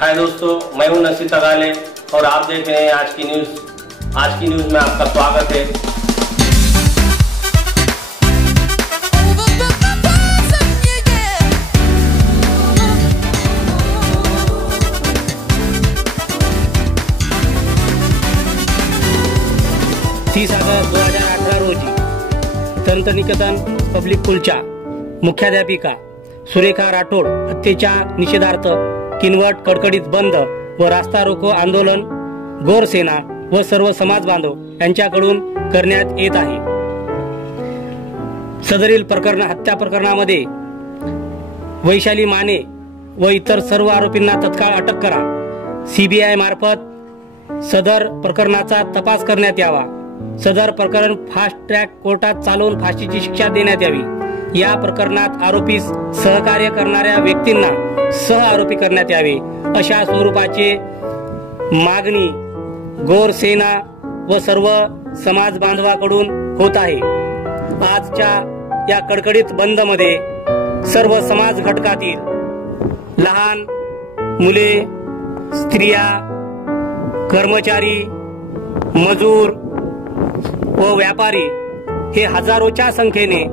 हाय दोस्तों, मैं हूं नसीर तगाले और आप देख रहे हैं आज की न्यूज़। आज की न्यूज़ में आपका स्वागत है। अगस्त 2018 रोजी संत निकेतन पब्लिक स्कूलच्या मुख्याध्यापिका सुरेखा राठोड हत्येच्या निषेधार्थ किनवट कडकडीत बंद व रास्ता रोको आंदोलन गोर सेना व सर्व समाज बांधव यांच्याकडून करण्यात येत आहे। सदरील हत्या प्रकरणामध्ये वैशाली माने व इतर सर्व आरोपींना तत्काळ अटक करा, सीबीआय मार्फत सदर प्रकरणाचा तपास करण्यात यावा, सदर प्रकरण फास्ट ट्रॅक कोर्टात चालवून फाशीची शिक्षा देण्यात यावी, या प्रकरणात आरोपीस सहकार्य करणाऱ्या व्यक्तींना सह आरोपी करण्यात यावे, अशा स्वरूपाचे मागणी गोर सेना व सर्व समाज बांधवाकडून होत आहे। आजच्या या कडकडीत बंद मध्ये सर्व समाज घटकातील लहान मुले, स्त्रिया, कर्मचारी, मजूर व व्यापारी हे हजारोच्या संख्येने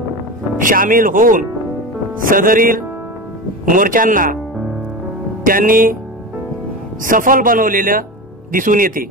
शामिल होऊन सदरील मोर्चांना त्यांनी सफल बनवलेलं दिसून येते।